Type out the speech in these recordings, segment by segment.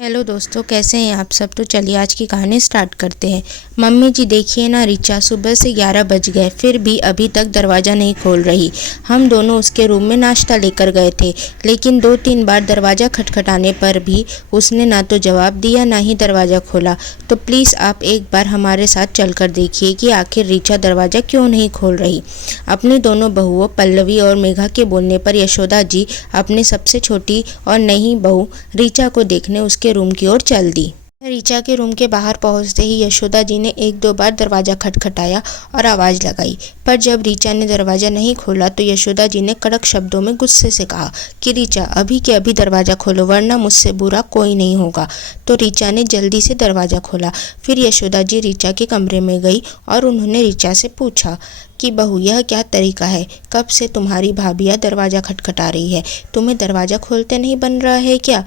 Hello दोस्तों, कैसे हैं आप सब। तो चलिए आज की कहानी स्टार्ट करते हैं। मम्मी जी देखिए ना, रिचा सुबह से 11 बज गए फिर भी अभी तक दरवाज़ा नहीं खोल रही। हम दोनों उसके रूम में नाश्ता लेकर गए थे, लेकिन 2-3 बार दरवाज़ा खटखटाने पर भी उसने ना तो जवाब दिया ना ही दरवाज़ा खोला। तो प्लीज़ आप एक बार हमारे साथ चलकर देखिए कि आखिर रिचा दरवाज़ा क्यों नहीं खोल रही। अपनी दोनों बहुओं पल्लवी और मेघा के बोलने पर यशोदा जी अपने सबसे छोटी और नई बहू रिचा को देखने उसके रूम की ओर चल दी। रिचा के रूम के बाहर पहुंचते ही यशोदा जी ने 1-2 बार दरवाज़ा खटखटाया और आवाज़ लगाई, पर जब रिचा ने दरवाज़ा नहीं खोला तो यशोदा जी ने कड़क शब्दों में गुस्से से कहा कि रिचा अभी के अभी दरवाज़ा खोलो, वरना मुझसे बुरा कोई नहीं होगा। तो रिचा ने जल्दी से दरवाज़ा खोला। फिर यशोदा जी रिचा के कमरे में गई और उन्होंने रिचा से पूछा कि बहू, यह क्या तरीका है? कब से तुम्हारी भाभियाँ दरवाज़ा खटखटा रही है? तुम्हें दरवाज़ा खोलते नहीं बन रहा है क्या?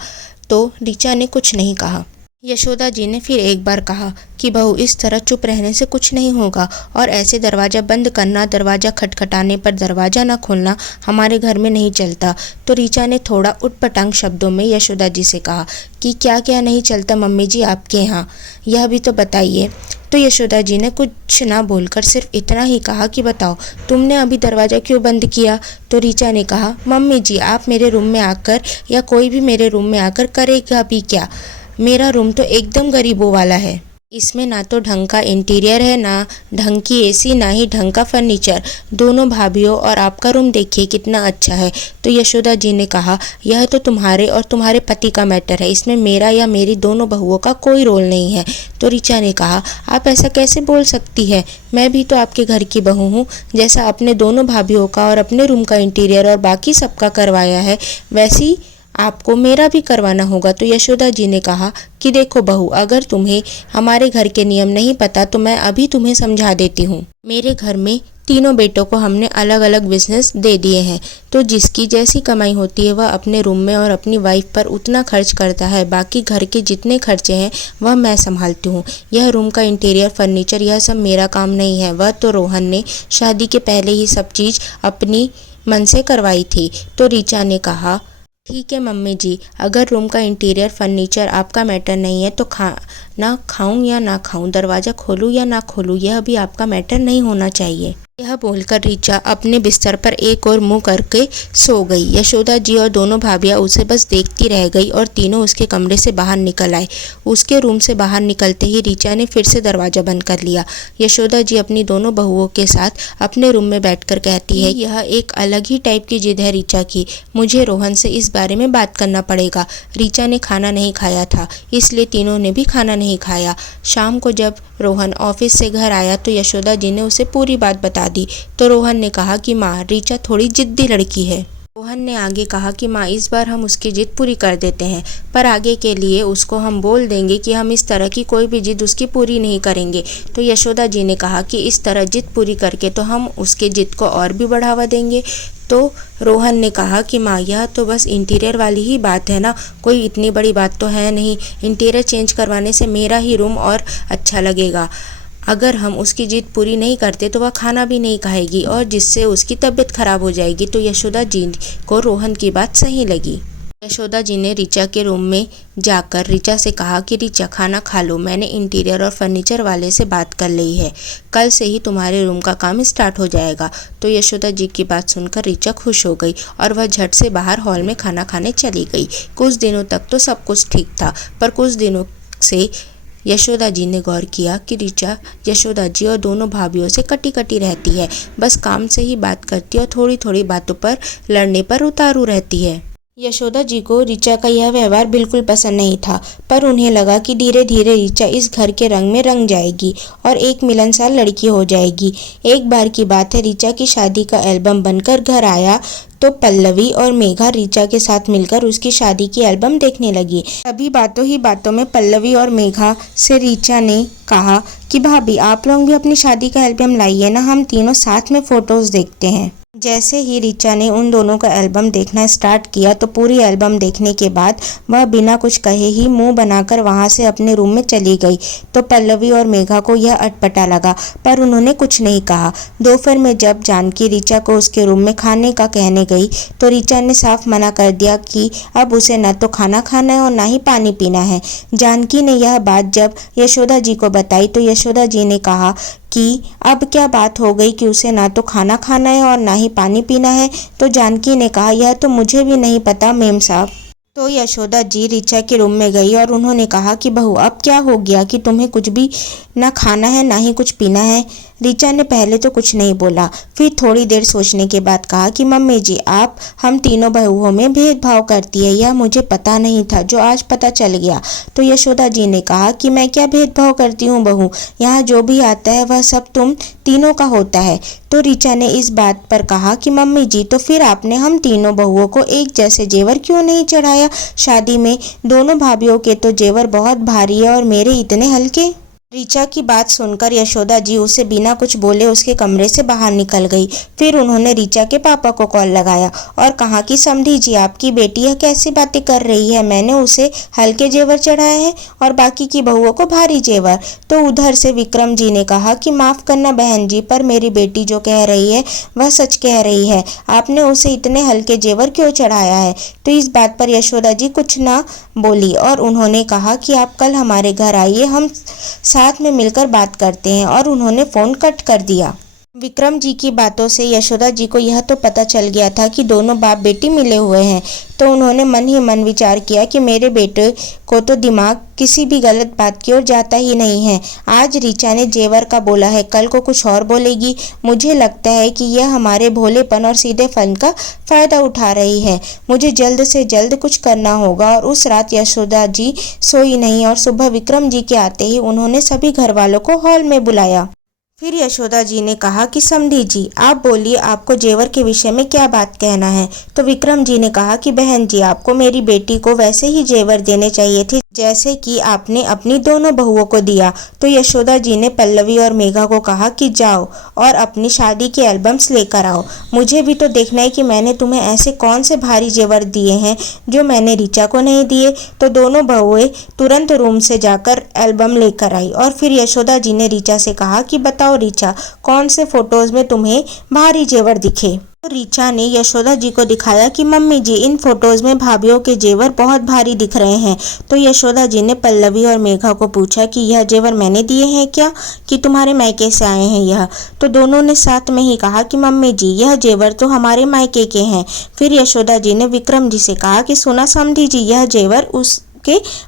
तो रिचा ने कुछ नहीं कहा। यशोदा जी ने फिर एक बार कहा कि बहू, इस तरह चुप रहने से कुछ नहीं होगा और ऐसे दरवाज़ा बंद करना, दरवाज़ा खटखटाने पर दरवाज़ा ना खोलना हमारे घर में नहीं चलता। तो रिचा ने थोड़ा उटपटांग शब्दों में यशोदा जी से कहा कि क्या क्या नहीं चलता मम्मी जी आपके यहाँ, यह भी तो बताइए। तो यशोदा जी ने कुछ ना बोलकर सिर्फ इतना ही कहा कि बताओ तुमने अभी दरवाज़ा क्यों बंद किया? तो रिचा ने कहा, मम्मी जी आप मेरे रूम में आकर या कोई भी मेरे रूम में आकर करेगा भी क्या? मेरा रूम तो एकदम गरीबों वाला है। इसमें ना तो ढंग का इंटीरियर है, ना ढंग की एसी, ना ही ढंग का फर्नीचर। दोनों भाभीियों और आपका रूम देखिए कितना अच्छा है। तो यशोदा जी ने कहा, यह तो तुम्हारे और तुम्हारे पति का मैटर है, इसमें मेरा या मेरी दोनों बहुओं का कोई रोल नहीं है। तो रिचा ने कहा, आप ऐसा कैसे बोल सकती है? मैं भी तो आपके घर की बहू हूँ। जैसा अपने दोनों भाभीियों का और अपने रूम का इंटीरियर और बाकी सबका करवाया है, वैसी आपको मेरा भी करवाना होगा। तो यशोदा जी ने कहा कि देखो बहू, अगर तुम्हें हमारे घर के नियम नहीं पता तो मैं अभी तुम्हें समझा देती हूँ। मेरे घर में तीनों बेटों को हमने अलग अलग बिजनेस दे दिए हैं, तो जिसकी जैसी कमाई होती है वह अपने रूम में और अपनी वाइफ पर उतना खर्च करता है। बाकी घर के जितने खर्चे हैं वह मैं संभालती हूँ। यह रूम का इंटीरियर, फर्नीचर, यह सब मेरा काम नहीं है। वह तो रोहन ने शादी के पहले ही सब चीज़ अपनी मन से करवाई थी। तो रिचा ने कहा, ठीक है मम्मी जी, अगर रूम का इंटीरियर फर्नीचर आपका मैटर नहीं है तो खाना खाऊं या ना खाऊं, दरवाज़ा खोलूं या ना खोलूं, यह भी आपका मैटर नहीं होना चाहिए। यह बोलकर रिचा अपने बिस्तर पर एक और मुंह करके सो गई। यशोदा जी और दोनों भाभियाँ उसे बस देखती रह गई और तीनों उसके कमरे से बाहर निकल आए। उसके रूम से बाहर निकलते ही रिचा ने फिर से दरवाज़ा बंद कर लिया। यशोदा जी अपनी दोनों बहुओं के साथ अपने रूम में बैठकर कहती है, यह एक अलग ही टाइप की जिद है रिचा की, मुझे रोहन से इस बारे में बात करना पड़ेगा। रिचा ने खाना नहीं खाया था, इसलिए तीनों ने भी खाना नहीं खाया। शाम को जब रोहन ऑफिस से घर आया तो यशोदा जी ने उसे पूरी बात बता दी। तो रोहन ने कहा कि माँ, रिचा थोड़ी जिद्दी लड़की है। रोहन ने आगे कहा कि माँ, इस बार हम उसकी जिद पूरी कर देते हैं, पर आगे के लिए उसको हम बोल देंगे कि हम इस तरह की कोई भी जिद उसकी पूरी नहीं करेंगे। तो यशोदा जी ने कहा कि इस तरह जिद पूरी करके तो हम उसके जिद को और भी बढ़ावा देंगे। तो रोहन ने कहा कि माँ, यह तो बस इंटीरियर वाली ही बात है ना, कोई इतनी बड़ी बात तो है नहीं। इंटीरियर चेंज करवाने से मेरा ही रूम और अच्छा लगेगा। अगर हम उसकी जिद पूरी नहीं करते तो वह खाना भी नहीं खाएगी और जिससे उसकी तबीयत खराब हो जाएगी। तो यशोदा जी को रोहन की बात सही लगी। यशोदा जी ने रिचा के रूम में जाकर रिचा से कहा कि रिचा खाना खा लो, मैंने इंटीरियर और फर्नीचर वाले से बात कर ली है, कल से ही तुम्हारे रूम का काम स्टार्ट हो जाएगा। तो यशोदा जी की बात सुनकर रिचा खुश हो गई और वह झट से बाहर हॉल में खाना खाने चली गई। कुछ दिनों तक तो सब कुछ ठीक था, पर कुछ दिनों से यशोदा जी ने गौर किया कि रिचा यशोदा जी और दोनों भाभीियों से कटी कटी रहती है, बस काम से ही बात करती है और थोड़ी थोड़ी बातों पर लड़ने पर उतारू रहती है। यशोदा जी को रिचा का यह व्यवहार बिल्कुल पसंद नहीं था, पर उन्हें लगा कि धीरे धीरे रिचा इस घर के रंग में रंग जाएगी और एक मिलनसार लड़की हो जाएगी। एक बार की बात है, रिचा की शादी का एल्बम बनकर घर आया तो पल्लवी और मेघा रिचा के साथ मिलकर उसकी शादी की एल्बम देखने लगी। अभी बातों ही बातों में पल्लवी और मेघा से रिचा ने कहा कि भाभी, आप लोग भी अपनी शादी का एल्बम लाइए ना, हम तीनों साथ में फोटोज देखते हैं। जैसे ही ऋचा ने उन दोनों का एल्बम देखना स्टार्ट किया तो पूरी एल्बम देखने के बाद वह बिना कुछ कहे ही मुंह बनाकर वहां से अपने रूम में चली गई। तो पल्लवी और मेघा को यह अटपटा लगा, पर उन्होंने कुछ नहीं कहा। दोपहर में जब जानकी ऋचा को उसके रूम में खाने का कहने गई तो ऋचा ने साफ मना कर दिया कि अब उसे न तो खाना खाना है और ना ही पानी पीना है। जानकी ने यह बात जब यशोदा जी को बताई तो यशोदा जी ने कहा कि अब क्या बात हो गई कि उसे ना तो खाना खाना है और ना ही पानी पीना है। तो जानकी ने कहा, यह तो मुझे भी नहीं पता मेम साहब। तो यशोदा जी ऋचा के रूम में गई और उन्होंने कहा कि बहू अब क्या हो गया कि तुम्हें कुछ भी ना खाना है ना ही कुछ पीना है। ऋचा ने पहले तो कुछ नहीं बोला, फिर थोड़ी देर सोचने के बाद कहा कि मम्मी जी आप हम तीनों बहुओं में भेदभाव करती है, यह मुझे पता नहीं था जो आज पता चल गया। तो यशोदा जी ने कहा कि मैं क्या भेदभाव करती हूँ बहू, यहाँ जो भी आता है वह सब तुम तीनों का होता है। तो ऋचा ने इस बात पर कहा कि मम्मी जी तो फिर आपने हम तीनों बहुओं को एक जैसे जेवर क्यों नहीं चढ़ाया शादी में? दोनों भाभीियों के तो जेवर बहुत भारी है और मेरे इतने हल्के। ऋचा की बात सुनकर यशोदा जी उसे बिना कुछ बोले उसके कमरे से बाहर निकल गई। फिर उन्होंने ऋचा के पापा को कॉल लगाया और कहा कि समधी जी आपकी बेटी यह कैसी बातें कर रही है, मैंने उसे हल्के जेवर चढ़ाए हैं और बाकी की बहुओं को भारी जेवर। तो उधर से विक्रम जी ने कहा कि माफ करना बहन जी, पर मेरी बेटी जो कह रही है वह सच कह रही है, आपने उसे इतने हल्के जेवर क्यों चढ़ाया है? तो इस बात पर यशोदा जी कुछ ना बोली और उन्होंने कहा कि आप कल हमारे घर आइए, हम साथ में मिलकर बात करते हैं। और उन्होंने फोन कट कर दिया। विक्रम जी की बातों से यशोदा जी को यह तो पता चल गया था कि दोनों बाप बेटी मिले हुए हैं। तो उन्होंने मन ही मन विचार किया कि मेरे बेटे को तो दिमाग किसी भी गलत बात की ओर जाता ही नहीं है। आज ऋचा ने जेवर का बोला है, कल को कुछ और बोलेगी। मुझे लगता है कि यह हमारे भोलेपन और सीधे फन का फायदा उठा रही है। मुझे जल्द से जल्द कुछ करना होगा। और उस रात यशोदा जी सोई नहीं और सुबह विक्रम जी के आते ही उन्होंने सभी घर वालों को हॉल में बुलाया। फिर यशोदा जी ने कहा कि समधी जी आप बोलिए, आपको जेवर के विषय में क्या बात कहना है? तो विक्रम जी ने कहा कि बहन जी आपको मेरी बेटी को वैसे ही जेवर देने चाहिए थे जैसे कि आपने अपनी दोनों बहुओं को दिया। तो यशोदा जी ने पल्लवी और मेघा को कहा कि जाओ और अपनी शादी के एल्बम्स लेकर आओ, मुझे भी तो देखना है कि मैंने तुम्हें ऐसे कौन से भारी जेवर दिए हैं जो मैंने ऋचा को नहीं दिए। तो दोनों बहुएं तुरंत रूम से जाकर एल्बम लेकर आई और फिर यशोदा जी ने ऋचा से कहा कि बताओ ऋचा, कौन से फोटोज में तुम्हें भारी जेवर दिखे? तो ऋचा ने यशोदा जी को दिखाया कि मम्मी जी इन फोटोज में भाभीियों के जेवर बहुत भारी दिख रहे हैं। तो यशोदा जी ने पल्लवी और मेघा को पूछा कि यह जेवर मैंने दिए हैं क्या, कि तुम्हारे मायके से आए हैं यह? तो दोनों ने साथ में ही कहा कि मम्मी जी यह जेवर तो हमारे मायके के हैं। फिर यशोदा जी ने विक्रम जी से कहा कि सुना समधी जी, यह जेवर उसके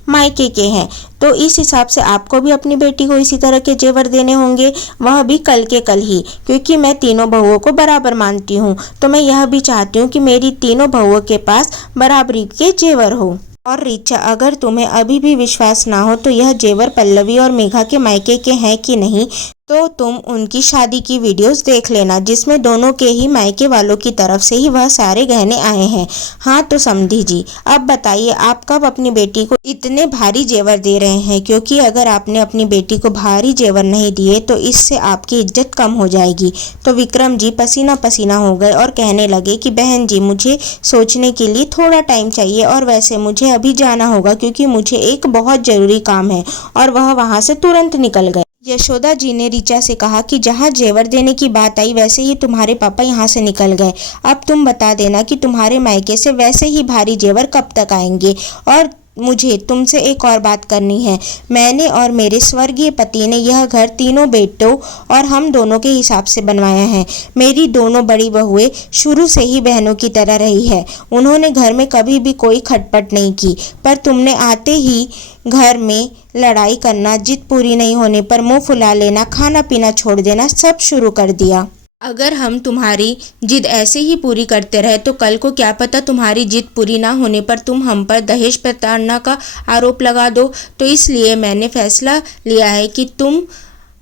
मायके के हैं, तो इस हिसाब से आपको भी अपनी बेटी को इसी तरह के जेवर देने होंगे, वह भी कल के कल ही, क्योंकि मैं तीनों बहुओं को बराबर मानती हूँ। तो मैं यह भी चाहती हूँ कि मेरी तीनों बहुओं के पास बराबरी के जेवर हो। और ऋचा अगर तुम्हें अभी भी विश्वास ना हो तो यह जेवर पल्लवी और मेघा के मायके के हैं कि नहीं, तो तुम उनकी शादी की वीडियोस देख लेना जिसमें दोनों के ही मायके वालों की तरफ से ही वह सारे गहने आए हैं। हाँ तो समधी जी अब बताइए आप कब अपनी बेटी को इतने भारी जेवर दे रहे हैं, क्योंकि अगर आपने अपनी बेटी को भारी जेवर नहीं दिए तो इससे आपकी इज्जत कम हो जाएगी। तो विक्रम जी पसीना पसीना हो गए और कहने लगे कि बहन जी मुझे सोचने के लिए थोड़ा टाइम चाहिए और वैसे मुझे अभी जाना होगा क्योंकि मुझे एक बहुत जरूरी काम है। और वह वहाँ से तुरंत निकल गए। यशोदा जी ने ऋचा से कहा कि जहाँ जेवर देने की बात आई वैसे ही तुम्हारे पापा यहाँ से निकल गए। अब तुम बता देना कि तुम्हारे मायके से वैसे ही भारी जेवर कब तक आएंगे। और मुझे तुमसे एक और बात करनी है। मैंने और मेरे स्वर्गीय पति ने यह घर तीनों बेटों और हम दोनों के हिसाब से बनवाया है। मेरी दोनों बड़ी बहुएं शुरू से ही बहनों की तरह रही है। उन्होंने घर में कभी भी कोई खटपट नहीं की, पर तुमने आते ही घर में लड़ाई करना, जिद पूरी नहीं होने पर मुंह फुला लेना, खाना पीना छोड़ देना सब शुरू कर दिया। अगर हम तुम्हारी जिद ऐसे ही पूरी करते रहे तो कल को क्या पता तुम्हारी जिद पूरी ना होने पर तुम हम पर दहेज प्रताड़ना का आरोप लगा दो। तो इसलिए मैंने फैसला लिया है कि तुम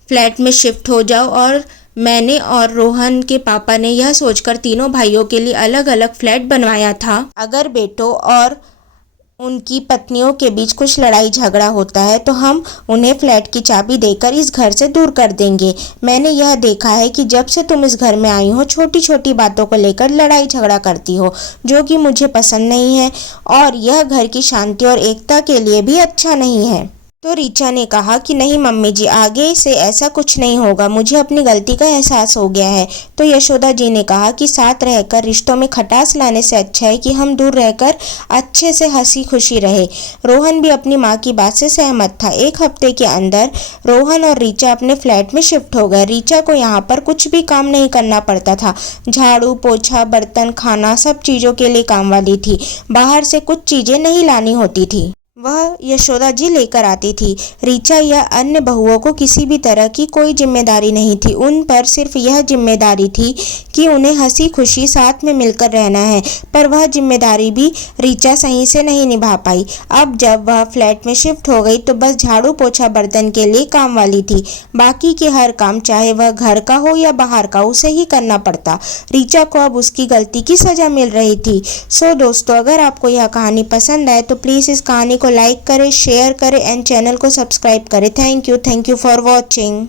फ्लैट में शिफ्ट हो जाओ। और मैंने और रोहन के पापा ने यह सोचकर तीनों भाइयों के लिए अलग अलग फ्लैट बनवाया था। अगर बेटों और उनकी पत्नियों के बीच कुछ लड़ाई झगड़ा होता है तो हम उन्हें फ्लैट की चाबी देकर इस घर से दूर कर देंगे। मैंने यह देखा है कि जब से तुम इस घर में आई हो छोटी छोटी बातों को लेकर लड़ाई झगड़ा करती हो, जो कि मुझे पसंद नहीं है और यह घर की शांति और एकता के लिए भी अच्छा नहीं है। तो ऋचा ने कहा कि नहीं मम्मी जी, आगे से ऐसा कुछ नहीं होगा, मुझे अपनी गलती का एहसास हो गया है। तो यशोदा जी ने कहा कि साथ रहकर रिश्तों में खटास लाने से अच्छा है कि हम दूर रहकर अच्छे से हंसी खुशी रहे। रोहन भी अपनी माँ की बात से सहमत था। एक हफ्ते के अंदर रोहन और ऋचा अपने फ्लैट में शिफ्ट हो गए। ऋचा को यहाँ पर कुछ भी काम नहीं करना पड़ता था। झाड़ू पोछा बर्तन खाना सब चीज़ों के लिए काम वाली थी। बाहर से कुछ चीज़ें नहीं लानी होती थी, वह यशोदा जी लेकर आती थी। ऋचा या अन्य बहुओं को किसी भी तरह की कोई जिम्मेदारी नहीं थी। उन पर सिर्फ यह जिम्मेदारी थी कि उन्हें हंसी खुशी साथ में मिलकर रहना है, पर वह जिम्मेदारी भी ऋचा सही से नहीं निभा पाई। अब जब वह फ्लैट में शिफ्ट हो गई तो बस झाड़ू पोछा बर्तन के लिए काम वाली थी। बाकी के हर काम चाहे वह घर का हो या बाहर का, उसे ही करना पड़ता। ऋचा को अब उसकी गलती की सजा मिल रही थी। सो दोस्तों, अगर आपको यह कहानी पसंद आए तो प्लीज़ इस कहानी को लाइक करें, शेयर करें एंड चैनल को सब्सक्राइब करें। Thank you for watching.